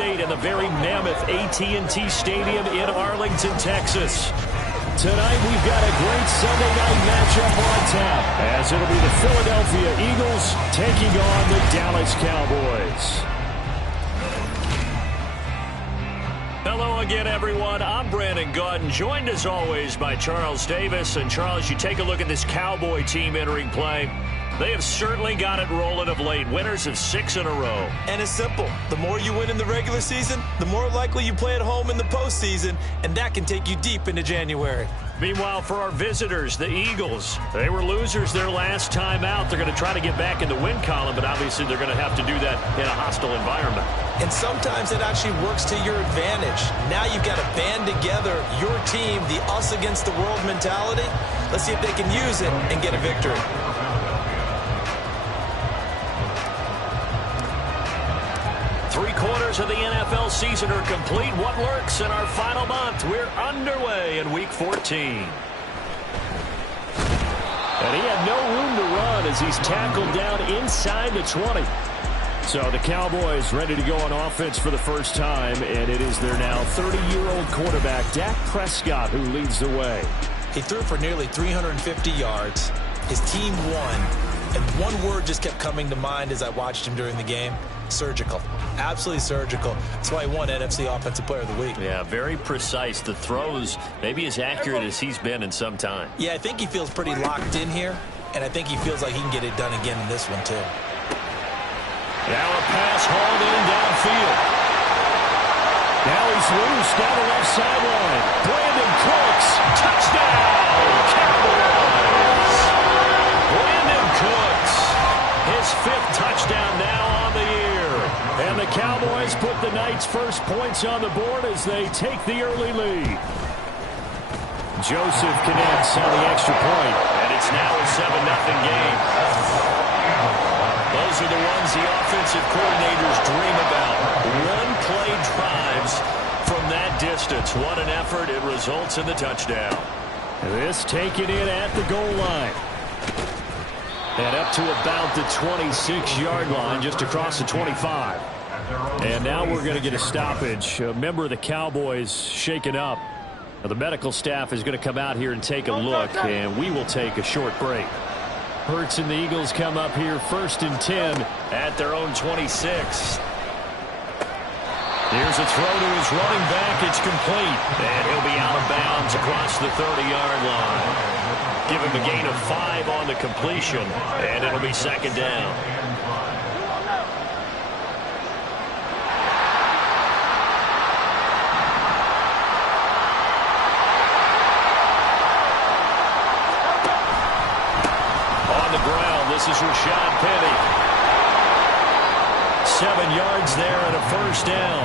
State and the very mammoth AT&T Stadium in Arlington, Texas. Tonight we've got a great Sunday night matchup on tap, as it'll be the Philadelphia Eagles taking on the Dallas Cowboys. Hello again, everyone. I'm Brandon Gaudin, joined as always by Charles Davis. And Charles, you take a look at this Cowboy team entering play. They have certainly got it rolling of late. Winners of 6 in a row. And it's simple. The more you win in the regular season, the more likely you play at home in the postseason, and that can take you deep into January. Meanwhile, for our visitors, the Eagles, they were losers their last time out. They're going to try to get back in the win column, but obviously they're going to have to do that in a hostile environment. And sometimes it actually works to your advantage. Now you've got to band together your team, the us against the world mentality. Let's see if they can use it and get a victory. Three-quarters of the NFL season are complete. What lurks in our final month? We're underway in Week 14. And he had no room to run as he's tackled down inside the 20. So the Cowboys ready to go on offense for the first time, and it is their now 30-year-old quarterback, Dak Prescott, who leads the way. He threw for nearly 350 yards. His team won. And one word just kept coming to mind as I watched him during the game. Surgical. Absolutely surgical. That's why he won NFC Offensive Player of the Week. Yeah, very precise. The throws maybe as accurate as he's been in some time. Yeah, I think he feels pretty locked in here, and I think he feels like he can get it done again in this one, too. Now a pass hauled in downfield. Now he's loose down the left sideline. Brandon Cooks, touchdown, Cowboys! Brandon Cooks, his 5th touchdown now on the year. And the Cowboys put the night's first points on the board as they take the early lead. Joseph connects on the extra point. And it's now a 7-0 game. Those are the ones the offensive coordinators dream about. One-play drives from that distance. What an effort. It results in the touchdown. This taken in at the goal line. And up to about the 26-yard line, just across the 25. And now we're going to get a stoppage. A member of the Cowboys shaken up. Now the medical staff is going to come out here and take a look, and we will take a short break. Hurts and the Eagles come up here 1st and 10 at their own 26. Here's a throw to his running back. It's complete. And he'll be out of bounds across the 30-yard line. Give him a gain of 5 on the completion, and it'll be 2nd down. This is Rashad Penny. 7 yards there and a 1st down.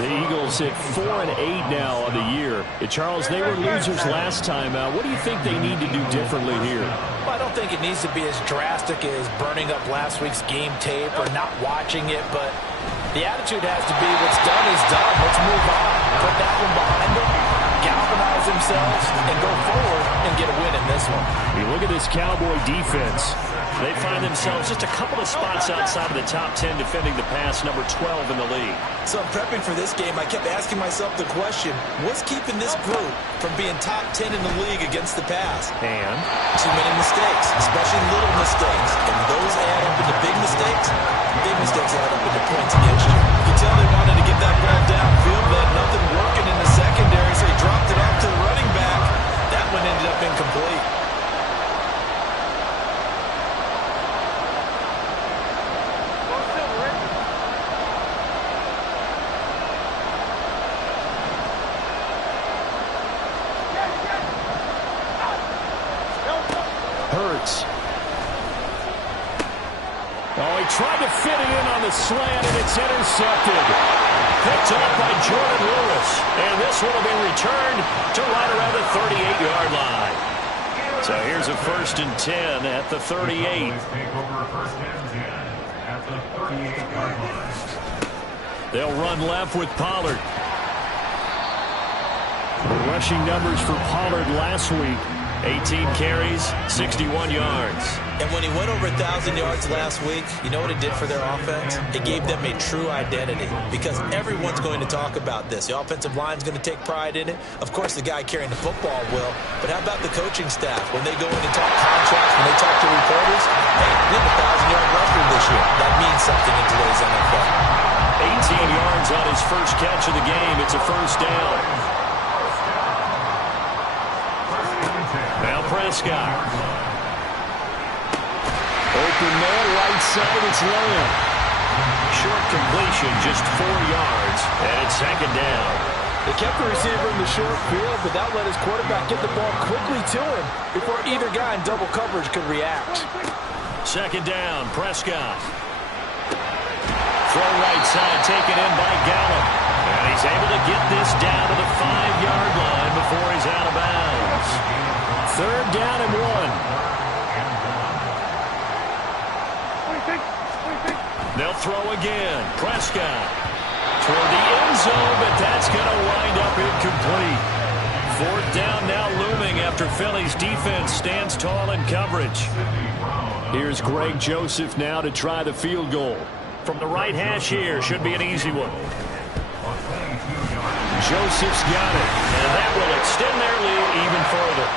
The Eagles hit 4 and 8 now on the year. Charles, they were losers last time out. What do you think they need to do differently here? Well, I don't think it needs to be as drastic as burning up last week's game tape or not watching it, but the attitude has to be what's done is done. Let's move on. Put that one behind them. Galvanize themselves and go forward and get a win in this one. You look at this Cowboy defense. They find themselves just a couple of spots outside of the top 10 defending the pass, number 12 in the league. So I'm prepping for this game. I kept asking myself the question, what's keeping this group from being top 10 in the league against the pass? And? Too many mistakes, especially little mistakes. And those add up into big mistakes. Big mistakes add up into points against you. You can tell they wanted to get that ball downfield, but nothing working in the secondary, so he dropped it off to the running back. That one ended up incomplete. Hurts. Oh, he tried to fit it in on the slant, and it's intercepted. Picked up by Jordan Lewis. And this one will be returned to right around the 38-yard line. So here's a 1st and 10 at the 38. They'll run left with Pollard. The rushing numbers for Pollard last week 18 carries, 61 yards. And when he went over 1,000 yards last week, you know what it did for their offense? It gave them a true identity because everyone's going to talk about this. The offensive line's going to take pride in it. Of course, the guy carrying the football will. But how about the coaching staff? When they go in and talk contracts, when they talk to reporters, hey, we have a 1,000-yard rusher this year. That means something in today's NFL. 18 yards on his first catch of the game. It's a first down. Now Prescott. Open man, right side, it's Lamb. Short completion, just 4 yards, and it's second down. They kept the receiver in the short field, but that let his quarterback get the ball quickly to him before either guy in double coverage could react. Second down, Prescott. Throw right side, taken in by Gallup. And he's able to get this down to the 5-yard line before he's out of bounds. Third down and 1. They'll throw again. Prescott toward the end zone, but that's going to wind up incomplete. Fourth down now looming after Philly's defense stands tall in coverage. Here's Greg Joseph now to try the field goal. From the right hash here, should be an easy one. Joseph's got it, and that will extend their lead even further.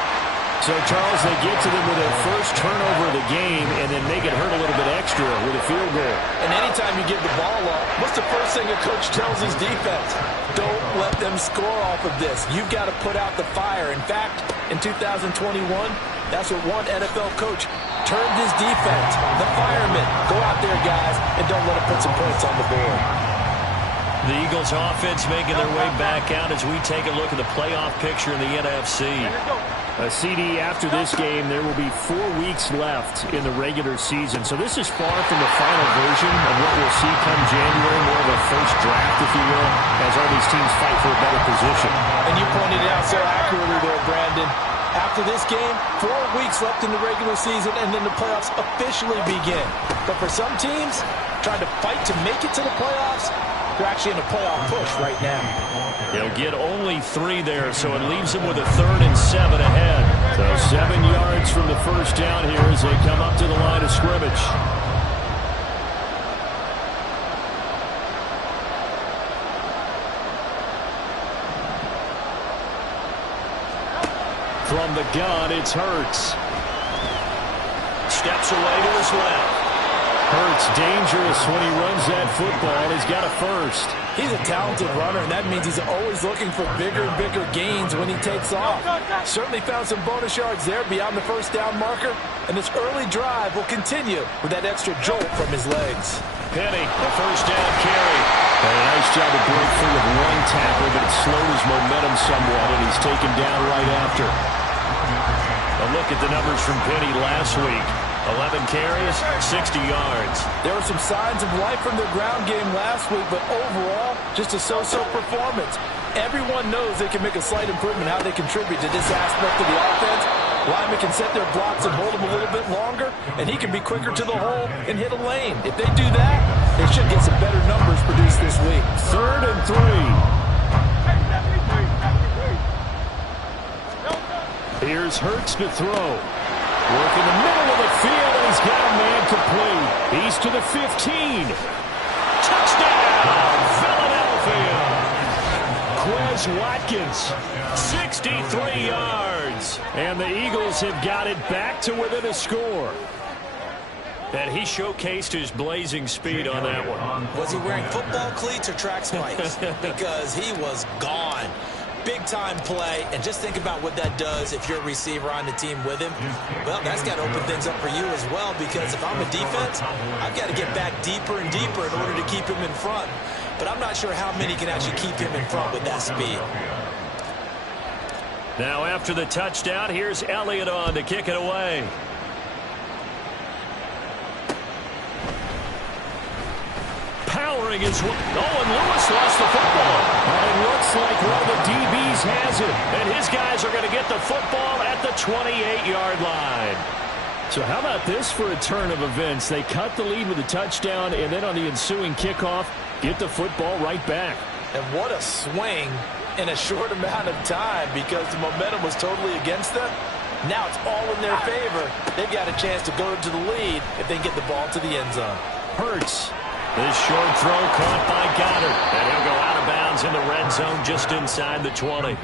So, Charles, they get to them with their first turnover of the game and then make it hurt a little bit extra with a field goal. And anytime you give the ball up, what's the first thing a coach tells his defense? Don't let them score off of this. You've got to put out the fire. In fact, in 2021, that's what one NFL coach termed his defense. The firemen. Go out there, guys, and don't let them put some points on the board. The Eagles offense making their way back out as we take a look at the playoff picture in the NFC. A CD after this game, there will be 4 weeks left in the regular season. So this is far from the final version of what we'll see come January, more of a first draft, if you will, as all these teams fight for a better position. And you pointed it out so accurately there, Brandon. After this game, 4 weeks left in the regular season, and then the playoffs officially begin. But for some teams, trying to fight to make it to the playoffs, they're actually in a playoff push right now. They'll get only 3 there, so it leaves them with a 3rd and 7 ahead. So 7 yards from the first down here as they come up to the line of scrimmage. From the gun, it's Hurts. Steps away to his left. Hurts dangerous when he runs that football. He's got a first. He's a talented runner, and that means he's always looking for bigger and bigger gains when he takes off. Certainly found some bonus yards there beyond the first down marker, and this early drive will continue with that extra jolt from his legs. Penny, the first down carry. And a nice job to break free of one tackle, but it slowed his momentum somewhat, and he's taken down right after. A look at the numbers from Penny last week. 11 carries, 60 yards. There were some signs of life from their ground game last week, but overall, just a so-so performance. Everyone knows they can make a slight improvement how they contribute to this aspect of the offense. Linemen can set their blocks and hold them a little bit longer, and he can be quicker to the hole and hit a lane. If they do that, they should get some better numbers produced this week. 3rd and 3. Here's Hurts to throw. Work in the middle of the field, and he's got a man complete. He's to the 15. Touchdown, Philadelphia. Quez Watkins. 63 yards. And the Eagles have got it back to within a score. And he showcased his blazing speed on that one. Was he wearing football cleats or track spikes? Because he was gone. Big-time play, and just think about what that does if you're a receiver on the team with him. Well, that's got to open things up for you as well, because if I'm a defense, I've got to get back deeper and deeper in order to keep him in front. But I'm not sure how many can actually keep him in front with that speed. Now after the touchdown, here's Elliott on to kick it away. Powering his way. Oh, and Lewis lost the football. And it looks like one of the DBs has it. And his guys are going to get the football at the 28-yard line. So how about this for a turn of events? They cut the lead with a touchdown, and then on the ensuing kickoff, get the football right back. And what a swing in a short amount of time, because the momentum was totally against them. Now it's all in their favor. They've got a chance to go to the lead if they get the ball to the end zone. Hurts. This short throw caught by Goddard. And he'll go out of bounds in the red zone just inside the 20.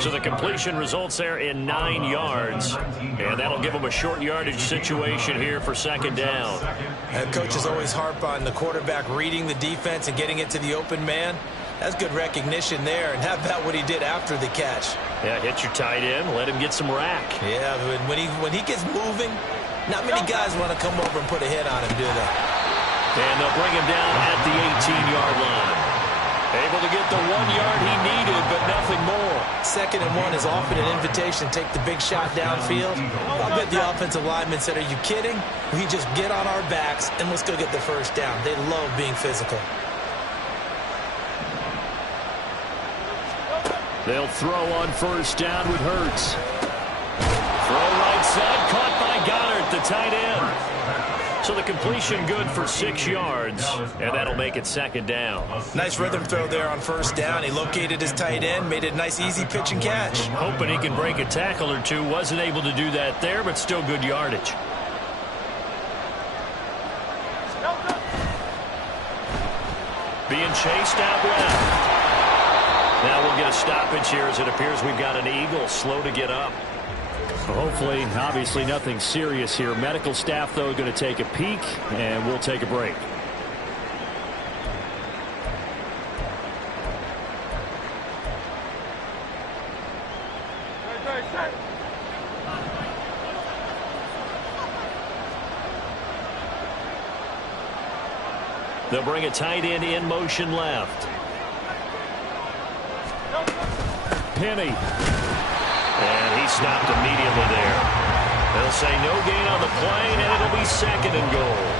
So the completion results there in 9 yards. And that'll give them a short yardage situation here for second down. Coaches always harp on the quarterback reading the defense and getting it to the open man. That's good recognition there. And how about what he did after the catch? Yeah, hit your tight end. Let him get some rack. Yeah, when he gets moving, not many guys want to come over and put a hit on him, do they? And they'll bring him down at the 18-yard line. Able to get the 1 yard he needed, but nothing more. 2nd and 1 is often an invitation to take the big shot downfield. I'll bet the offensive lineman said, are you kidding? We just get on our backs and let's go get the first down. They love being physical. They'll throw on first down with Hurts. Throw right side, caught by Goddard, the tight end. So the completion good for 6 yards, and that'll make it second down. Nice rhythm throw there on first down. He located his tight end, made it a nice, easy pitch and catch. Hoping he can break a tackle or two. Wasn't able to do that there, but still good yardage. Being chased out left. Now we'll get a stoppage here as it appears we've got an Eagle slow to get up. Hopefully, obviously nothing serious here. Medical staff, though, going to take a peek, and we'll take a break. They'll bring a tight end in motion left. Penny. And he stopped immediately there. They'll say no gain on the play, and it'll be 2nd and goal.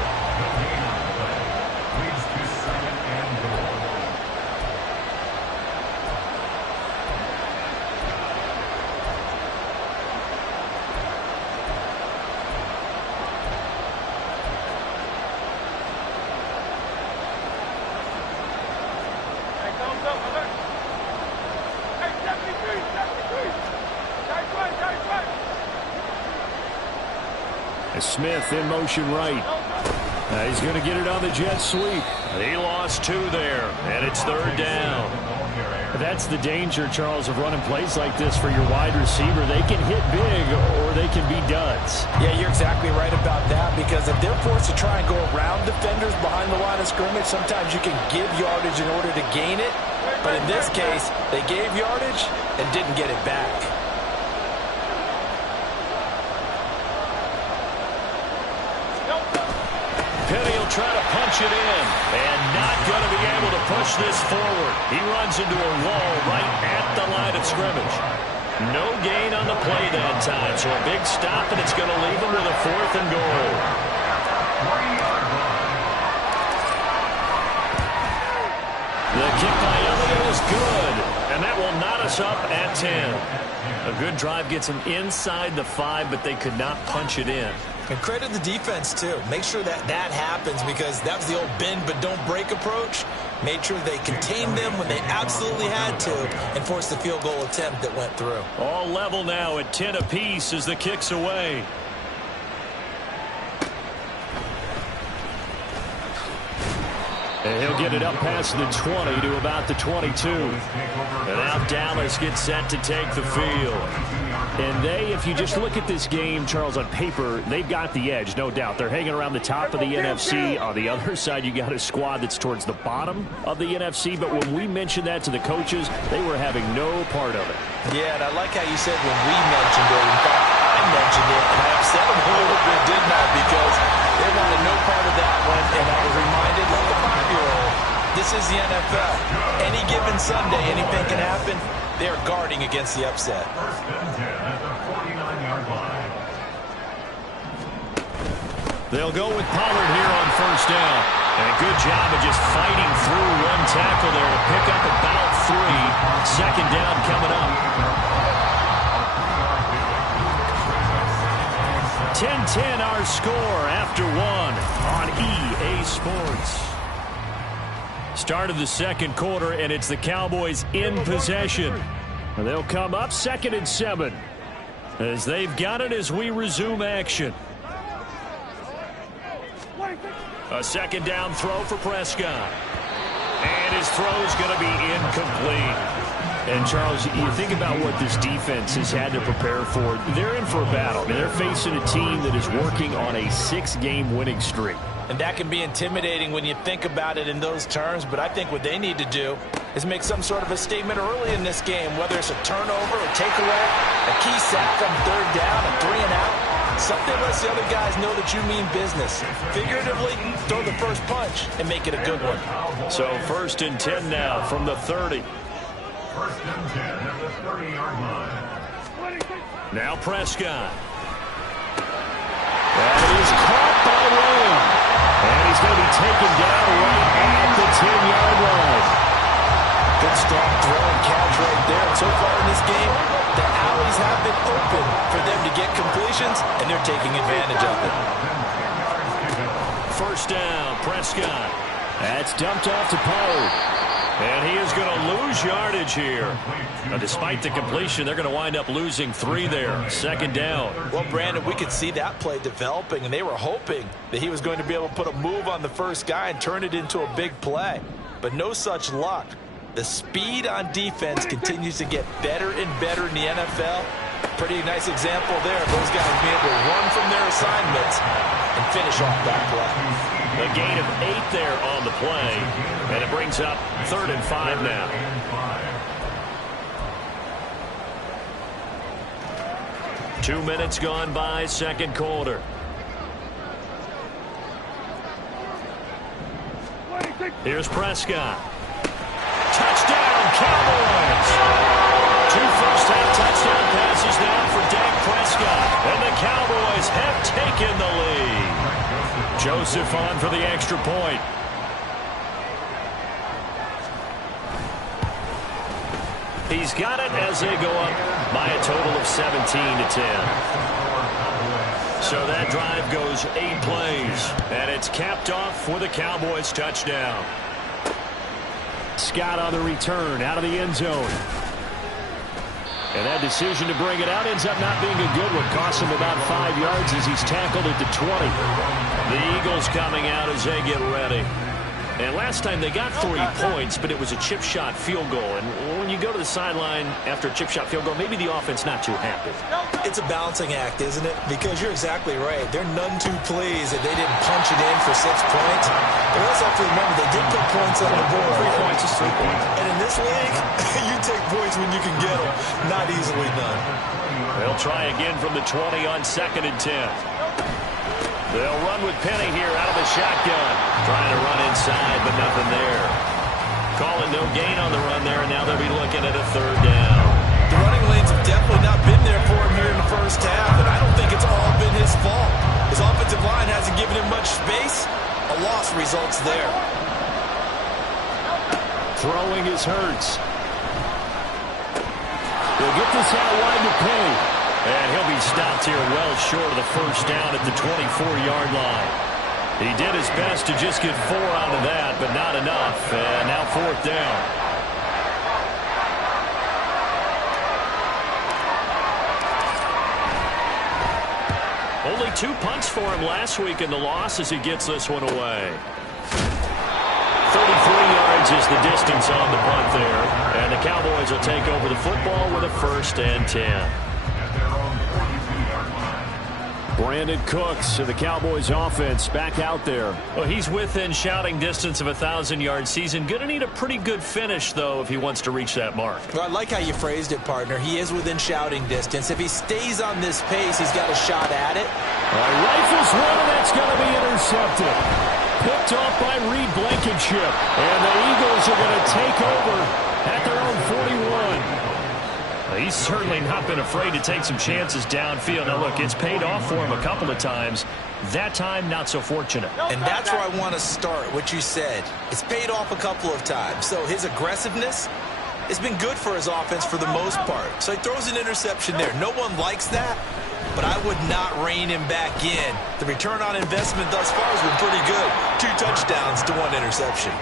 Smith in motion right. He's going to get it on the jet sweep. He lost 2 there, and it's 3rd down. That's the danger, Charles, of running plays like this for your wide receiver. They can hit big or they can be duds. Yeah, you're exactly right about that, because if they're forced to try and go around defenders behind the line of scrimmage, sometimes you can give yardage in order to gain it. But in this case, they gave yardage and didn't get it back. Penny will try to punch it in, and not going to be able to push this forward. He runs into a wall right at the line of scrimmage. No gain on the play that time, so a big stop, and it's going to leave him with a 4th and goal. The kick by Elliott is good, and that will knot us up at 10. A good drive gets them inside the 5, but they could not punch it in. And credit the defense, too. Make sure that happens, because that was the old bend but don't break approach. Made sure they contained them when they absolutely had to and forced the field goal attempt that went through. All level now at 10 apiece as the kick's away. And he'll get it up past the 20 to about the 22. And now Dallas gets set to take the field. And if you just look at this game, Charles, on paper, they've got the edge, no doubt. They're hanging around the top of the NFC. On the other side, you got a squad that's towards the bottom of the NFC. But when we mentioned that to the coaches, they were having no part of it. Yeah, and I like how you said when we mentioned it. In fact, I mentioned it, and I upset them a little bit, didn't I? Because they wanted no part of that one, and I was reminded, like a 5-year-old, this is the NFL. Any given Sunday, anything can happen. They are guarding against the upset. They'll go with Pollard here on first down. And a good job of just fighting through one tackle there to pick up about 3. Second down coming up. 10-10 our score after 1 on EA Sports. Start of the second quarter, and it's the Cowboys in possession. And they'll come up 2nd and 7. As they've got it as we resume action. A second down throw for Prescott. And his throw's going to be incomplete. And, Charles, you think about what this defense has had to prepare for. They're in for a battle. I mean, they're facing a team that is working on a 6-game winning streak. And that can be intimidating when you think about it in those terms. But I think what they need to do is make some sort of a statement early in this game, whether it's a turnover, a takeaway, a key sack on third down, a 3-and-out. Something lets the other guys know that you mean business. Figuratively, throw the first punch and make it a good one. So 1st and 10 now from the 30. 1st and 10 at the 30-yard line. Now Prescott. That is caught by Lamb. And he's going to be taken down right at the 10-yard line. Good strong throw and catch right there. And so far in this game, the alleys have been open for them to get completions, and they're taking advantage of it. 1st down, Prescott. That's dumped off to Poe. And he is going to lose yardage here. Now, despite the completion, they're going to wind up losing 3 there. 2nd down. Well, Brandon, we could see that play developing, and they were hoping that he was going to be able to put a move on the first guy and turn it into a big play. But no such luck. The speed on defense continues to get better and better in the NFL. Pretty nice example there of those guys being able to run from their assignments and finish off that play. A gain of 8 there on the play, and it brings up 3rd and 5 now. Two minutes gone by, 2nd quarter. Here's Prescott. Touchdown, Cowboys! 2 first-half touchdown passes now for Dak Prescott, and the Cowboys have taken the lead. Joseph on for the extra point. He's got it as they go up by a total of 17-10. So that drive goes 8 plays, and it's capped off with a Cowboys touchdown. Scott on the return out of the end zone. And that decision to bring it out ends up not being a good one. Costs him about 5 yards as he's tackled at the 20. The Eagles coming out as they get ready. And last time they got 3 points, but it was a chip shot field goal. And when you go to the sideline after a chip shot field goal, maybe the offense not too happy. It's a balancing act, isn't it? Because you're exactly right. They're none too pleased that they didn't punch it in for 6 points. But we also have to remember they did put points on the board. 3 points is 3 points. And in this league, you take points when you can get them. Not easily done. They'll try again from the 20 on 2nd and 10. They'll run with Penny here out of the shotgun. Trying to run inside, but nothing there. Calling no gain on the run there, and now they'll be looking at a 3rd down. The running lanes have definitely not been there for him here in the first half, and I don't think it's all been his fault. His offensive line hasn't given him much space. A loss results there. Throwing is Hurts. They'll get this out wide to Penny. And he'll be stopped here well short of the 1st down at the 24-yard line. He did his best to just get 4 out of that, but not enough. And now 4th down. Only 2 punts for him last week in the loss as he gets this one away. 33 yards is the distance on the punt there. And the Cowboys will take over the football with a 1st and 10. Brandon Cooks of the Cowboys offense back out there. Well, he's within shouting distance of a 1,000-yard season. Going to need a pretty good finish, though, if he wants to reach that mark. Well, I like how you phrased it, partner. He is within shouting distance. If he stays on this pace, he's got a shot at it. Rifles one, and that's going to be intercepted. Picked off by Reed Blankenship. And the Eagles are going to take over at their own 41. He's certainly not been afraid to take some chances downfield. Now, look, it's paid off for him a couple of times. That time, not so fortunate. And that's where I want to start, what you said. It's paid off a couple of times. So his aggressiveness has been good for his offense for the most part. So he throws an interception there. No one likes that, but I would not rein him back in. The return on investment thus far has been pretty good. 2 touchdowns to 1 interception.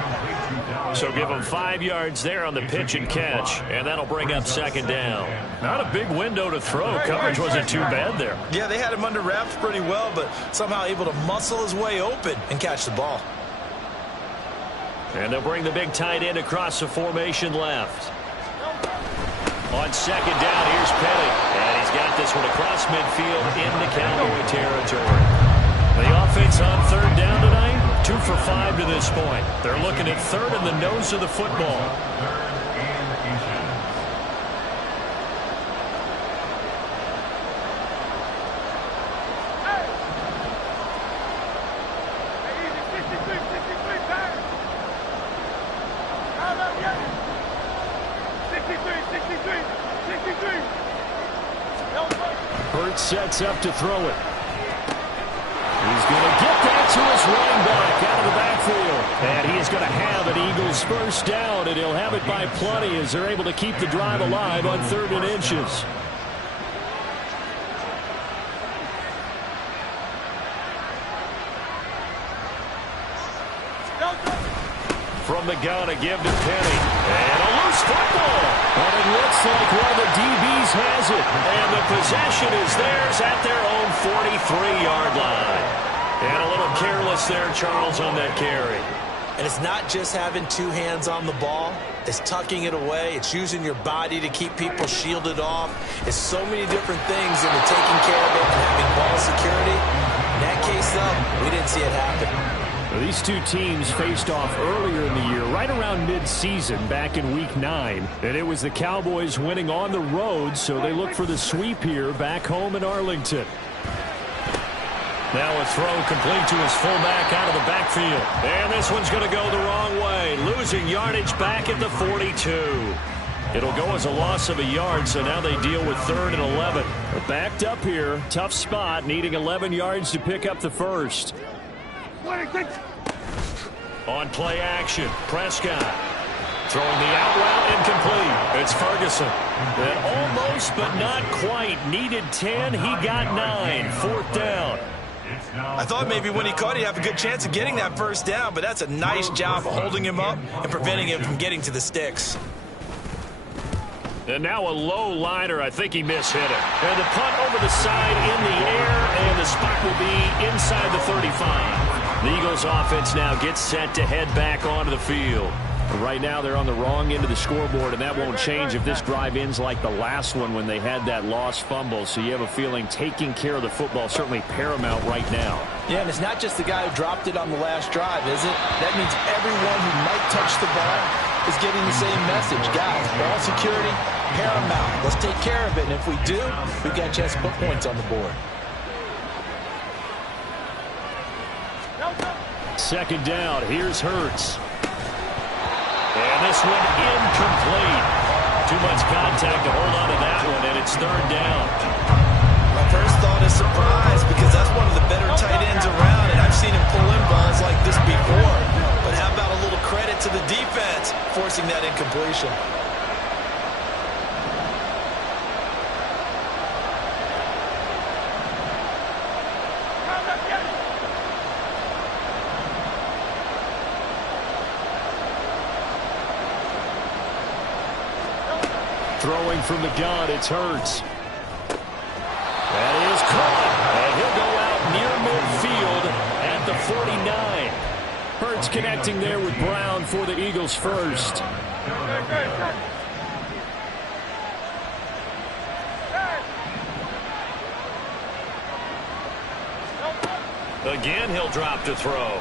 So give them 5 yards there on the pitch and catch, and that'll bring up second down. Not a big window to throw. Coverage wasn't too bad there. Yeah, they had him under wraps pretty well, but somehow able to muscle his way open and catch the ball. And they'll bring the big tight end across the formation left. On second down, here's Petty. And he's got this one across midfield into Cowboy territory. The offense on third down tonight, 2 for 5 to this point. They're looking at third in the nose of the football. Hurts sets up to throw it. He's going to get that to his running back out of the backfield. And he is going to have an Eagles first down, and he'll have it by plenty as they're able to keep the drive alive on 3rd and inches. From the gun, a give to Penny. And a loose football. And it looks like one of the DBs has it. And the possession is theirs at their own 43-yard line. And a little careless there, Charles, on that carry. And it's not just having 2 hands on the ball. It's tucking it away. It's using your body to keep people shielded off. It's so many different things into taking care of it and having ball security. In that case, though, we didn't see it happen. These 2 teams faced off earlier in the year, right around mid-season, back in Week 9. And it was the Cowboys winning on the road, so they look for the sweep here back home in Arlington. Now a throw complete to his fullback out of the backfield. And this one's going to go the wrong way, losing yardage back at the 42. It'll go as a loss of a yard, so now they deal with 3rd and 11. They're backed up here. Tough spot, needing 11 yards to pick up the first. On play action, Prescott throwing the out route incomplete. It's Ferguson. And almost but not quite. Needed 10. He got 9. 4th down. I thought maybe when he caught it, he'd have a good chance of getting that first down, but that's a nice job of holding him up and preventing him from getting to the sticks. And now a low liner. I think he mishit it. And the punt over the side in the air, and the spot will be inside the 35. The Eagles offense now gets set to head back onto the field. Right now they're on the wrong end of the scoreboard, and that won't change if this drive ends like the last one when they had that lost fumble. So you have a feeling taking care of the football certainly paramount right now. Yeah, and it's not just the guy who dropped it on the last drive, is it? That means everyone who might touch the ball is getting the same message. Guys, ball security, paramount. Let's take care of it, and if we do, we've got a chance to put points on the board. Second down, here's Hurts. And this one incomplete. Too much contact to hold on to that one, and it's 3rd down. My first thought is surprise, because that's one of the better tight ends around, and I've seen him pull in balls like this before. But how about a little credit to the defense forcing that incompletion? Throwing from the gun, it's Hurts. That is caught, and he'll go out near midfield at the 49. Hurts connecting there with Brown for the Eagles first. Again, he'll drop to throw.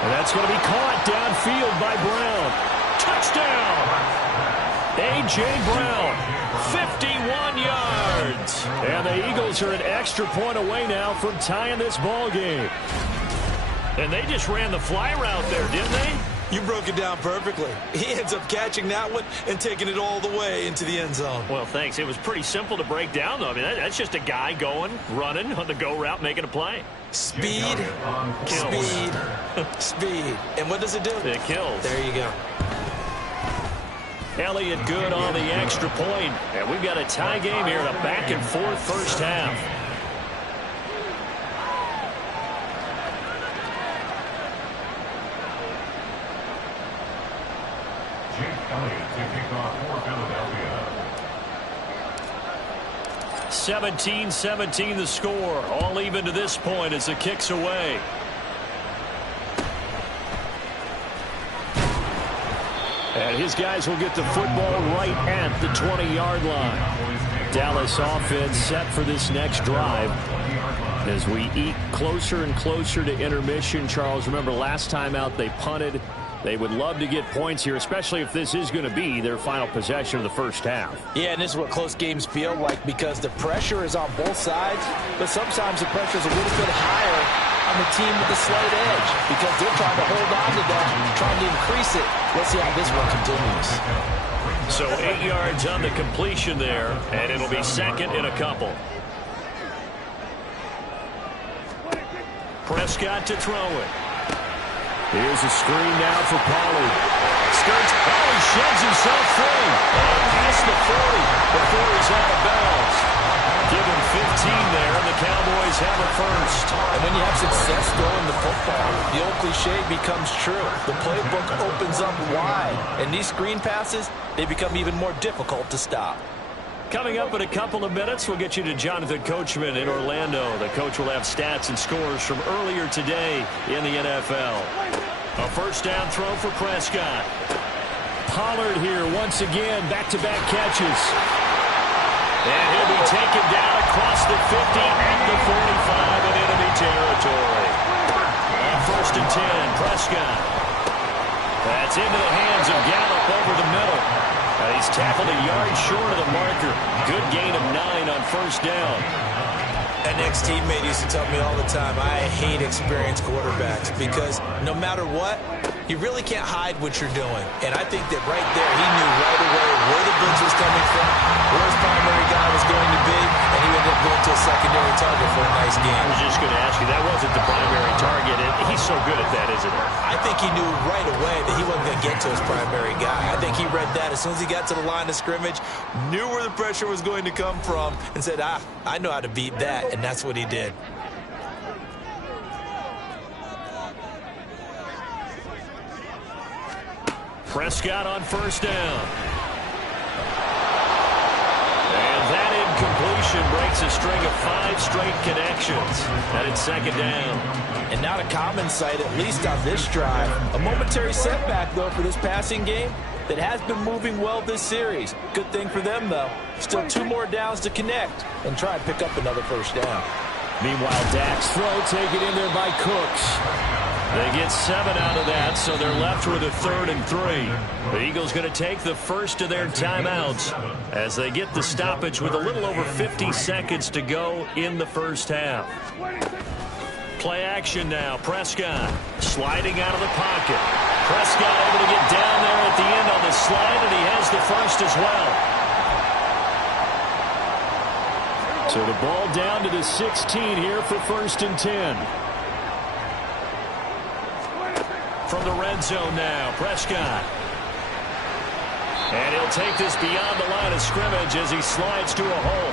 And that's going to be caught downfield by Brown. Touchdown! A.J. Brown, 51 yards. And the Eagles are an extra point away now from tying this ball game. And they just ran the fly route there, didn't they? You broke it down perfectly. He ends up catching that one and taking it all the way into the end zone. Well, thanks. It was pretty simple to break down, though. I mean, that's just a guy going, running on the go route, making a play. Speed, Kills. speed, speed. And what does it do? It kills. There you go. Elliott good on the extra point. And we've got a tie game here in a back-and-forth first half. Elliott to kick off for Philadelphia. 17-17 the score. All even to this point as the kick's away. And his guys will get the football right at the 20-yard line. Dallas offense set for this next drive. As we eat closer and closer to intermission, Charles, remember last time out they punted. They would love to get points here, especially if this is going to be their final possession of the first half. Yeah, and this is what close games feel like because the pressure is on both sides, but sometimes the pressure is a little bit higher on the team with the slight edge because they're trying to hold on to that, trying to increase it. Let's see how this one continues. So 8 yards on the completion there, and it'll be second and a couple. Prescott to throw it. Here's a screen now for Pollard. Skirts. Oh, he shoves himself free. And past the 40 before he's out of bounds. Give him 15 there, and the Cowboys have it first. And when you have success throwing the football, the old cliche becomes true. The playbook opens up wide. And these screen passes, they become even more difficult to stop. Coming up in a couple of minutes, we'll get you to Jonathan Coachman in Orlando. The coach will have stats and scores from earlier today in the NFL. A first down throw for Prescott. Pollard here once again, back-to-back catches. And he'll be taken down across the 50 at the 45 in enemy territory. On first and 10, Prescott. That's into the hands of Gallup over the middle. He's tackled a yard short of the marker. Good gain of 9 on first down. An ex-teammate used to tell me all the time, I hate experienced quarterbacks because no matter what, you really can't hide what you're doing. And I think that right there, he knew right away where the blitz was coming from, where his primary guy was going to be, and he ended up going to a secondary target for a nice game. I was just going to ask you, that wasn't the primary target. He's so good at that, isn't he? I think he knew right away that he wasn't going to get to his primary guy. I think he read that as soon as he got to the line of scrimmage, knew where the pressure was going to come from, and said, I know how to beat that, and that's what he did. Prescott on first down. And that incompletion breaks a string of 5 straight connections. And it's second down. And not a common sight, at least on this drive. A momentary setback, though, for this passing game that has been moving well this series. Good thing for them, though. Still 2 more downs to connect and try and pick up another first down. Meanwhile, Dak's throw taken in there by Cooks. They get 7 out of that, so they're left with a 3rd and 3. The Eagles going to take the first of their timeouts as they get the stoppage with a little over 50 seconds to go in the first half. Play action now. Prescott sliding out of the pocket. Prescott able to get down there at the end on the slide, and he has the first as well. So the ball down to the 16 here for first and 10. From the red zone now, Prescott. And he'll take this beyond the line of scrimmage as he slides to a hole.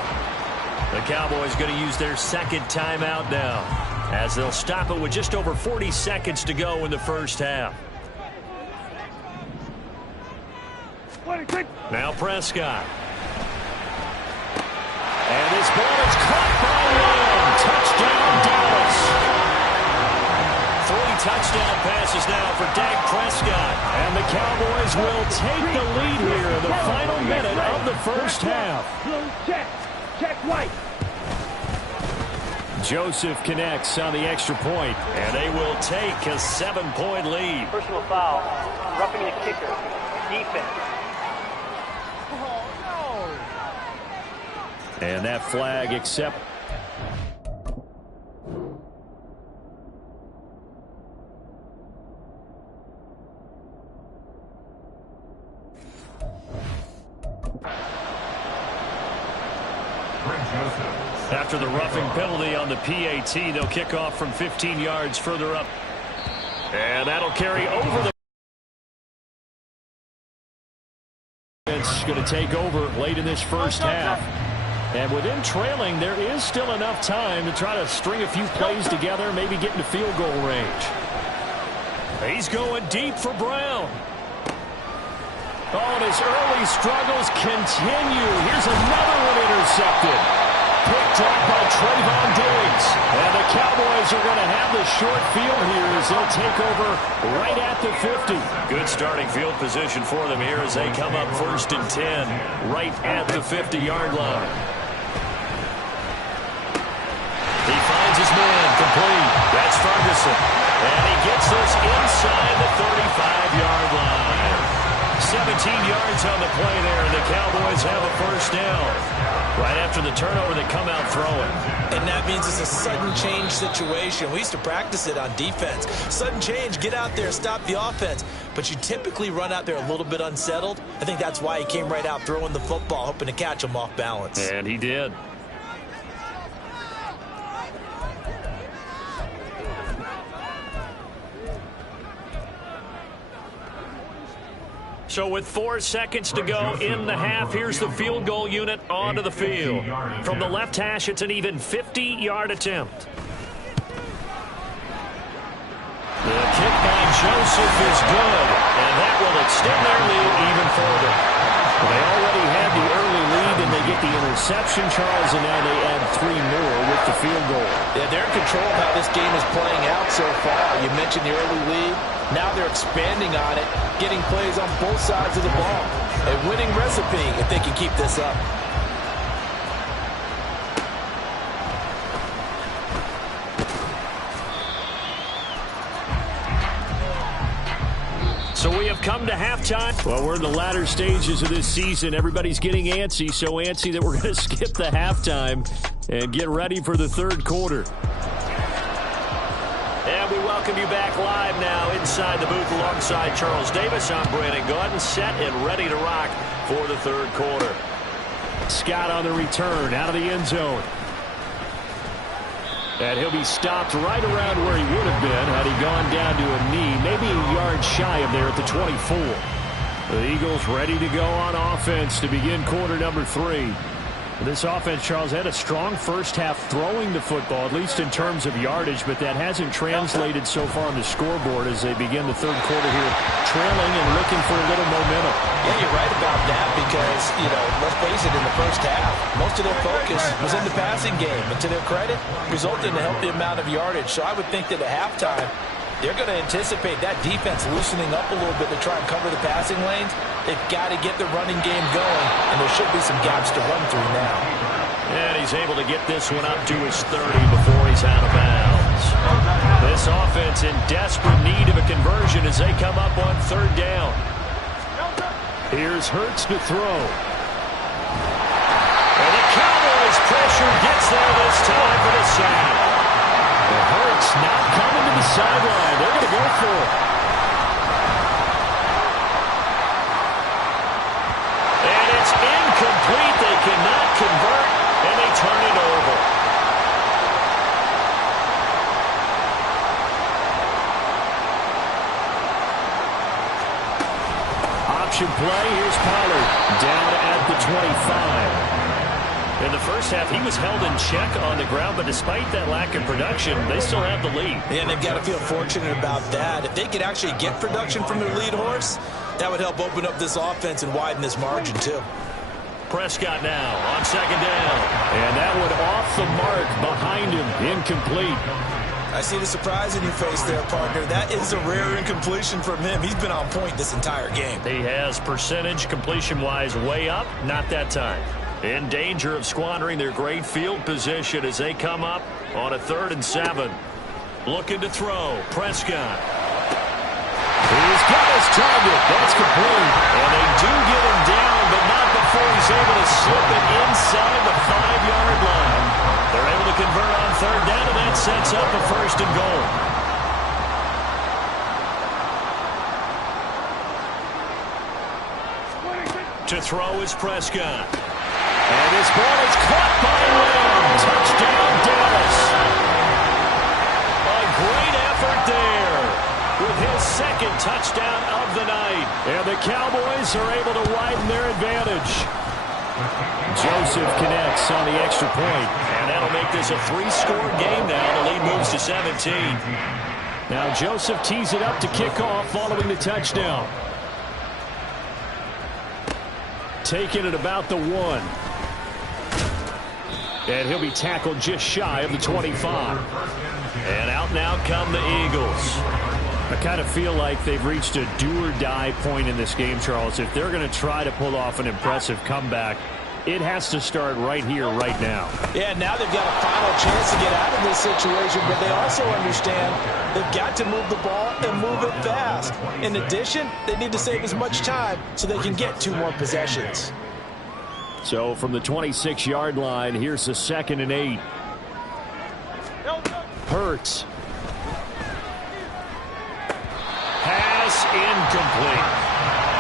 The Cowboys going to use their second timeout now as they'll stop it with just over 40 seconds to go in the first half. Now Prescott. And this ball is caught by Lamb. Touchdown, Dallas. 3 touchdown passes now for Dak Prescott. And the Cowboys will take the lead here in the final minute of the first half. Check white. Joseph connects on the extra point, and they will take a 7-point lead. Personal foul. Roughing the kicker. Defense. And that flag accepted. After the roughing penalty on the PAT, they'll kick off from 15 yards further up. And that'll carry over the... It's going to take over late in this first half. And with them trailing, there is still enough time to try to string a few plays together, maybe get into field goal range. He's going deep for Brown. Oh, his early struggles continue. Here's another one intercepted. Picked off by Trayvon Diggs. And the Cowboys are going to have the short field here as they'll take over right at the 50. Good starting field position for them here as they come up 1st and 10 right at the 50-yard line. He finds his man complete. That's Ferguson. And he gets this inside the 35-yard line. 17 yards on the play there, and the Cowboys have a first down. Right after the turnover, they come out throwing. And that means it's a sudden change situation. We used to practice it on defense. Sudden change, get out there, stop the offense. But you typically run out there a little bit unsettled. I think that's why he came right out throwing the football, hoping to catch him off balance. And he did. So with 4 seconds to go in the half, here's the field goal unit onto the field. From the left hash, it's an even 50-yard attempt. The kick by Joseph is good, and that will extend their lead even further. They already had the early lead, and they get the interception, Charles, and now they add 3 more with the field goal. Yeah, they're in control of how this game is playing out so far. You mentioned the early lead. Now they're expanding on it, getting plays on both sides of the ball. A winning recipe if they can keep this up. So we have come to halftime. Well, we're in the latter stages of this season. Everybody's getting antsy, so antsy that we're going to skip the halftime and get ready for the third quarter. And we welcome you back live now inside the booth alongside Charles Davis. I'm Brandon Gordon, set and ready to rock for the third quarter. Scott on the return out of the end zone. And he'll be stopped right around where he would have been had he gone down to a knee, maybe a yard shy of there at the 24. The Eagles ready to go on offense to begin quarter number 3. This offense, Charles, had a strong first half throwing the football, at least in terms of yardage, but that hasn't translated so far on the scoreboard as they begin the third quarter here, trailing and looking for a little momentum. Yeah, you're right about that because, let's face it, in the first half, most of their focus was in the passing game. And to their credit, resulted in a healthy amount of yardage. So I would think that at halftime, they're going to anticipate that defense loosening up a little bit to try and cover the passing lanes. They've got to get the running game going, and there should be some gaps to run through now. And he's able to get this one up to his 30 before he's out of bounds. This offense in desperate need of a conversion as they come up on third down. Here's Hurts to throw. And the Cowboys pressure gets there this time for the sack. The Hurts not coming to the sideline. They're going to go for it. And it's incomplete. They cannot convert, and they turn it over. Option play. Here's Pollard down at the 25. In the first half, he was held in check on the ground, but despite that lack of production, they still have the lead. Yeah, and they've got to feel fortunate about that. If they could actually get production from their lead horse, that would help open up this offense and widen this margin, too. Prescott now on second down. And that one off the mark behind him. Incomplete. I see the surprise in your face there, partner. That is a rare incompletion from him. He's been on point this entire game. He has percentage completion-wise way up, not that time. In danger of squandering their great field position as they come up on a 3rd and 7. Looking to throw. Prescott. He's got his target. That's complete. And they do get him down, but not before he's able to slip it inside the 5-yard line. They're able to convert on third down, and that sets up a 1st and goal. To throw is Prescott. And this ball is caught by Lamb. Touchdown, Dallas. A great effort there with his 2nd touchdown of the night. And the Cowboys are able to widen their advantage. Joseph connects on the extra point. And that'll make this a 3-score game now. The lead moves to 17. Now Joseph tees it up to kick off following the touchdown. taken at about the 1. And he'll be tackled just shy of the 25. And out now come the Eagles. I kind of feel like they've reached a do-or-die point in this game, Charles. If they're going to try to pull off an impressive comeback, it has to start right here, right now. Yeah, now they've got a final chance to get out of this situation, but they also understand they've got to move the ball and move it fast. In addition, they need to save as much time so they can get 2 more possessions. So from the 26-yard line, here's the 2nd and 8. Hurts. Pass incomplete.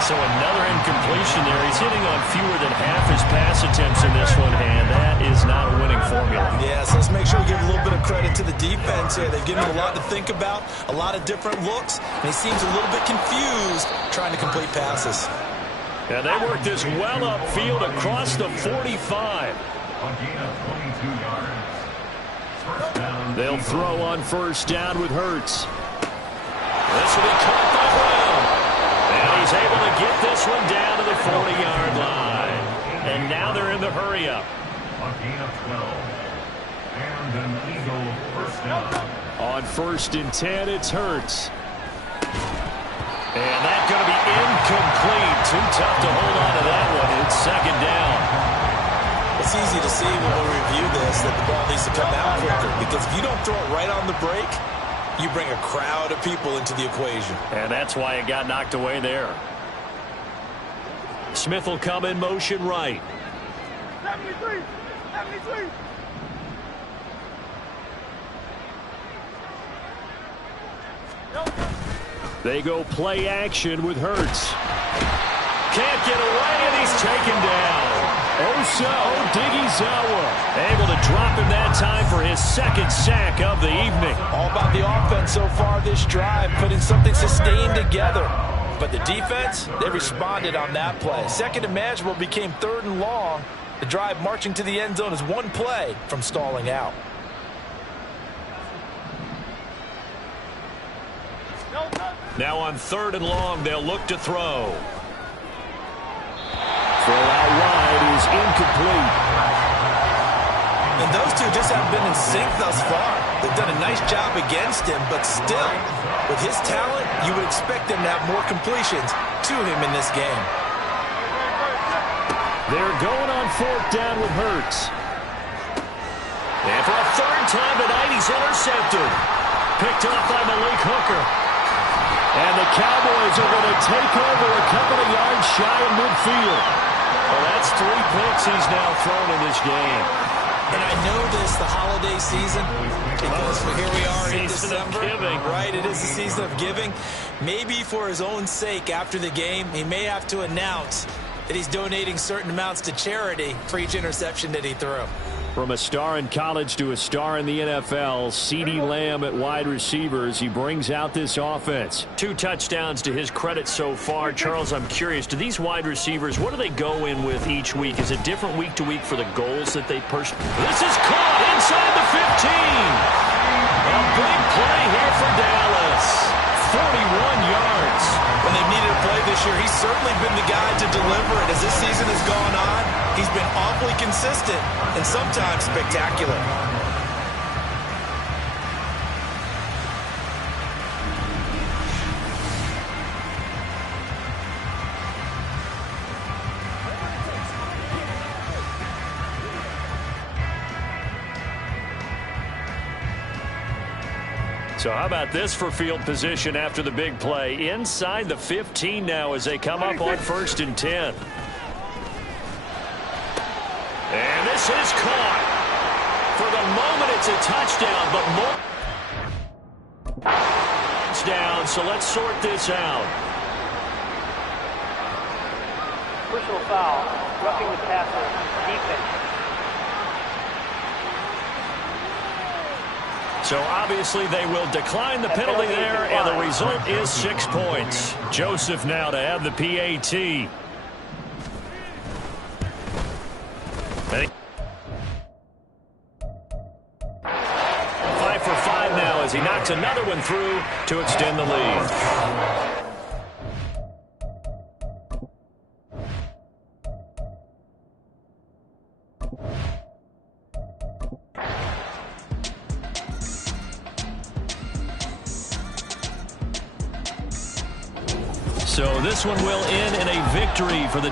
So another incompletion there. He's hitting on fewer than half his pass attempts in this one, and that is not a winning formula. Yeah, so let's make sure we give a little bit of credit to the defense here. They've given him a lot to think about, a lot of different looks, and he seems a little bit confused trying to complete passes. And they work this well upfield across the 45. They'll throw on 1st down with Hurts. This will be caught by Brown. And he's able to get this one down to the 40-yard line. And now they're in the hurry-up. A gain of 12. And an Eagle 1st down. On 1st and 10, it's Hurts. And that's going to be incomplete. Too tough to hold on to that one. It's 2nd down. It's easy to see when we review this that the ball needs to come out quicker, because if you don't throw it right on the break, you bring a crowd of people into the equation. And that's why it got knocked away there. Smith will come in motion right. 73. They go play action with Hurts. Can't get away, and he's taken down. Odighizuwa able to drop him that time for his 2nd sack of the evening. All about the offense so far this drive, putting something sustained together. But the defense, they responded on that play. 2nd and manageable became 3rd and long. The drive marching to the end zone is 1 play from stalling out. Now on 3rd and long, they'll look to throw. Throw out wide is incomplete. And those two just haven't been in sync thus far. They've done a nice job against him, but still, with his talent, you would expect them to have more completions to him in this game. They're going on 4th down with Hurts. And for a 3rd time tonight, he's intercepted. Picked off by Malik Hooker. And the Cowboys are going to take over a couple of yards shy of midfield. Well, that's 3 picks he's now thrown in this game. And I know this, the holiday season, because here we are in December. Right, it is the season of giving. Maybe for his own sake after the game, he may have to announce that he's donating certain amounts to charity for each interception that he threw. From a star in college to a star in the NFL, CeeDee Lamb at wide receivers, he brings out this offense. 2 touchdowns to his credit so far. Charles, I'm curious, do these wide receivers, what do they go in with each week? Is it different week to week for the goals that they pursue? This is caught inside the 15. A big play here for Dallas. 41 yards. When they've needed a play this year, he's certainly been the guy to deliver it. As this season has gone on, he's been awfully consistent and sometimes spectacular. So how about this for field position after the big play? Inside the 15 now as they come up on 1st and 10. And this is caught. For the moment, it's a touchdown, but more down, so let's sort this out. Personal foul. Roughing the passer. Defense. So obviously they will decline the penalty there, and the result is 6 points. Joseph now to have the PAT. 5 for 5 now as he knocks another one through to extend the lead. So this one will end in a victory for the